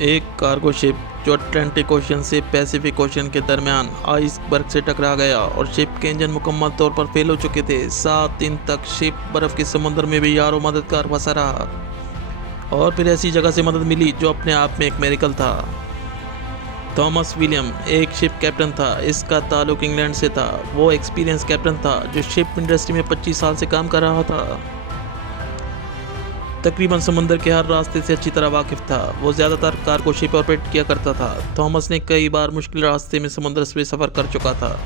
एक cargo ship जो Atlantic ocean से पैसिफिक ओशन के दरमियान आइसबर्ग से टकरा गया और शिप के इंजन मुकम्मल तौर पर फेल हो चुके थे। 7 दिन तक शिप बर्फ़ के समुद्र में भी यारो मददगार फंसा रहा और फिर ऐसी जगह से मदद मिली जो अपने आप में एक मेरिकल था। थॉमस विलियम एक शिप कैप्टन था। इसका ताल्लुक इंग्लैंड से था। वो एक्सपीरियंस कैप्टन था जो शिप इंडस्ट्री में 25 साल से काम कर रहा था। तकरीबन समुद्र के हर रास्ते से अच्छी तरह वाकिफ था। वो ज़्यादातर कार्गो शिप ऑपरेट किया करता था। थॉमस ने कई बार मुश्किल रास्ते में समुद्र से सफ़र कर चुका था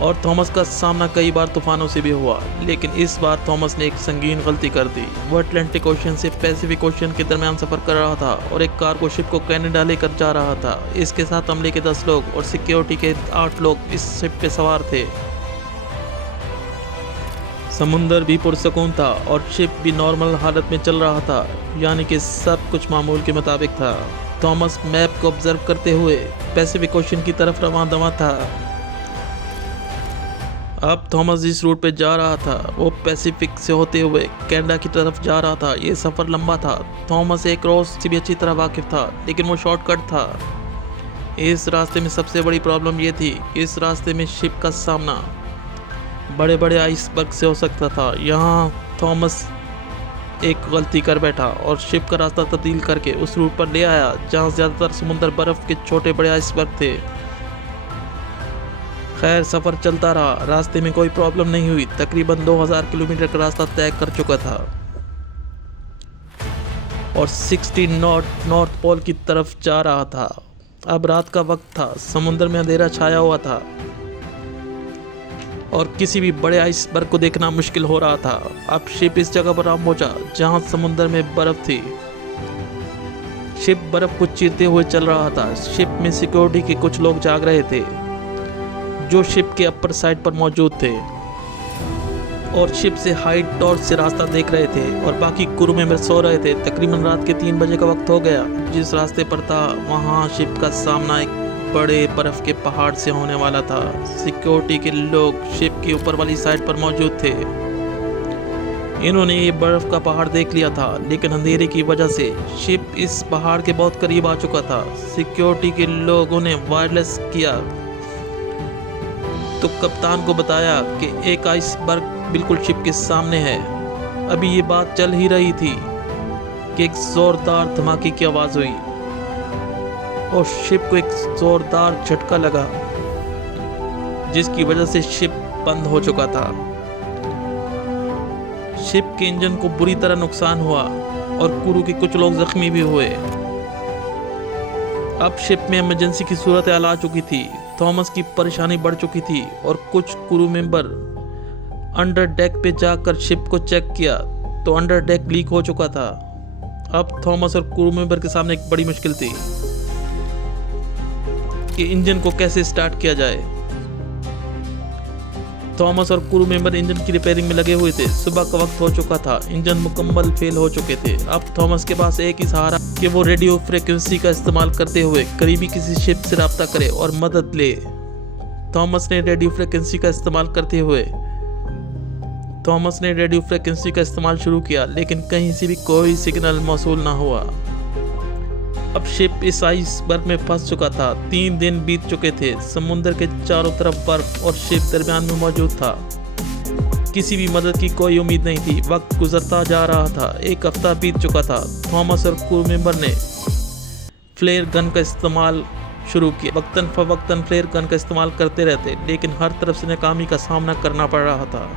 और थॉमस का सामना कई बार तूफानों से भी हुआ, लेकिन इस बार थॉमस ने एक संगीन गलती कर दी। वो अटलांटिक ओशन से पैसिफिक ओशन के दरमियान सफ़र कर रहा था और एक कार्गो शिप को कनाडा लेकर जा रहा था। इसके साथ अमले के 10 लोग और सिक्योरिटी के 8 लोग इस शिप पे सवार थे। समुंदर भी पुरसकून था और शिप भी नॉर्मल हालत में चल रहा था, यानी कि सब कुछ मामूल के मुताबिक था। थॉमस मैप को ऑब्जर्व करते हुए पैसिफिक ओशन की तरफ रवां दवा था। अब थॉमस जिस रूट पे जा रहा था वो पैसिफिक से होते हुए कनाडा की तरफ जा रहा था। ये सफ़र लंबा था। थॉमस एक रोड से भी अच्छी तरह वाकिफ था, लेकिन वो शॉर्टकट था। इस रास्ते में सबसे बड़ी प्रॉब्लम ये थी, इस रास्ते में शिप का सामना बड़े बड़े आइसबर्ग से हो सकता था। यहाँ थॉमस एक गलती कर बैठा और शिप का रास्ता तब्दील करके उस रूट पर ले आया जहाँ ज़्यादातर समुद्र बर्फ़ के छोटे बड़े आइसबर्ग थे। खैर, सफ़र चलता रहा। रास्ते में कोई प्रॉब्लम नहीं हुई। तकरीबन 2000 किलोमीटर का रास्ता तय कर चुका था और 60 नॉर्थ पोल की तरफ जा रहा था। अब रात का वक्त था। समुद्र में अंधेरा छाया हुआ था और किसी भी बड़े आइसबर्ग को देखना मुश्किल हो रहा था। अब शिप इस जगह पर आ पहुंचा जहां समुद्र में बर्फ थी। शिप बर्फ को चीरते हुए चल रहा था। शिप में सिक्योरिटी के कुछ लोग जाग रहे थे जो शिप के अपर साइड पर मौजूद थे और शिप से हाई टॉर्च से रास्ता देख रहे थे और बाकी क्रू मेंबर सो रहे थे। तकरीबन रात के 3 बजे का वक्त हो गया। जिस रास्ते पर था वहां शिप का सामना एक बड़े बर्फ के पहाड़ से होने वाला था। सिक्योरिटी के लोग शिप के ऊपर वाली साइड पर मौजूद थे। इन्होंने ये बर्फ का पहाड़ देख लिया था, लेकिन अंधेरे की वजह से शिप इस पहाड़ के बहुत करीब आ चुका था। सिक्योरिटी के लोगों ने वायरलेस किया तो कप्तान को बताया कि एक आइसबर्ग बिल्कुल शिप के सामने है। अभी ये बात चल ही रही थी कि एक जोरदार धमाके की आवाज़ हुई और शिप को एक जोरदार झटका लगा जिसकी वजह से शिप बंद हो चुका था। शिप के इंजन को बुरी तरह नुकसान हुआ और क्रू के कुछ लोग जख्मी भी हुए। अब शिप में इमरजेंसी की सूरत हाल आ चुकी थी। थॉमस की परेशानी बढ़ चुकी थी और कुछ क्रू मेंबर अंडर डेक पे जाकर शिप को चेक किया तो अंडर डेक लीक हो चुका था। अब थॉमस और क्रू मेंबर के सामने एक बड़ी मुश्किल थी कि इंजन को कैसे स्टार्ट किया जाए। थॉमस और क्रू मेंबर इंजन की रिपेयरिंग में लगे हुए थे। सुबह का वक्त हो चुका था। इंजन मुकम्मल फेल हो चुके थे। अब थॉमस के पास एक ही सहारा कि वो रेडियो फ्रिक्वेंसी का इस्तेमाल करते हुए करीबी किसी शिप से रब्ता करे और मदद ले। थॉमस ने रेडियो फ्रिक्वेंसी का इस्तेमाल शुरू किया, लेकिन कहीं से भी कोई सिग्नल मौसूल ना हुआ। अब शिप इस आइसबर्ग में फंस चुका था। 3 दिन बीत चुके थे। समुद्र के चारों तरफ बर्फ और शिप दरमियान में मौजूद था। किसी भी मदद की कोई उम्मीद नहीं थी। वक्त गुजरता जा रहा था। 1 हफ्ता बीत चुका था। थॉमस और क्रू मेंबर ने फ्लेयर गन का इस्तेमाल शुरू किया। वक्तन फवक्तन फ्लेयर गन का इस्तेमाल करते रहते, लेकिन हर तरफ से नाकामी का सामना करना पड़ रहा था।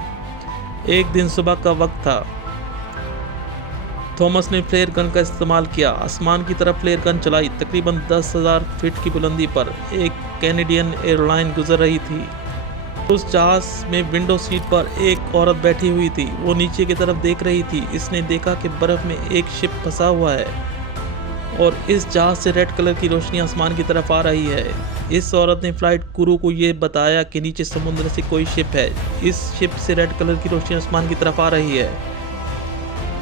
एक दिन सुबह का वक्त था। थॉमस ने फ्लेयर गन का इस्तेमाल किया। आसमान की तरफ फ्लेयर गन चलाई। तकरीबन 10,000 फीट की बुलंदी पर एक कैनेडियन एयरलाइन गुजर रही थी। उस जहाज में विंडो सीट पर एक औरत बैठी हुई थी। वो नीचे की तरफ देख रही थी। इसने देखा कि बर्फ में एक शिप फंसा हुआ है और इस जहाज से रेड कलर की रोशनी आसमान की तरफ आ रही है। इस औरत ने फ्लाइट क्रू को ये बताया कि नीचे समुद्र से कोई शिप है। इस शिप से रेड कलर की रोशनी आसमान की तरफ आ रही है।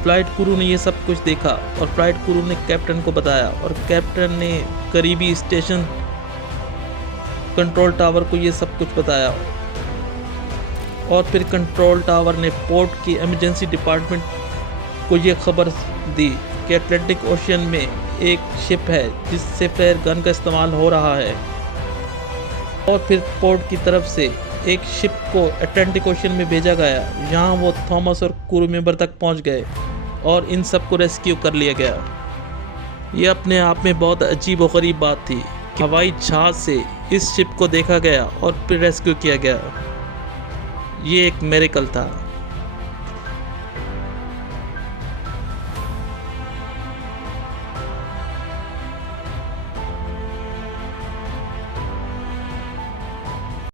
फ्लाइट क्रू ने ये सब कुछ देखा और फ्लाइट क्रू ने कैप्टन को बताया और कैप्टन ने करीबी स्टेशन कंट्रोल टावर को ये सब कुछ बताया और फिर कंट्रोल टावर ने पोर्ट की इमरजेंसी डिपार्टमेंट को ये खबर दी कि अटलांटिक ओशियन में एक शिप है जिससे फ्लेयर गन का इस्तेमाल हो रहा है, और फिर पोर्ट की तरफ से एक शिप को अटलांटिक ओशियन में भेजा गया। यहाँ वो थॉमस और क्रू मेंबर तक पहुँच गए और इन सबको रेस्क्यू कर लिया गया। ये अपने आप में बहुत अजीब और गरीब बात थी कि हवाई जहाज से इस शिप को देखा गया और फिर रेस्क्यू किया गया। ये एक मिरेकल था।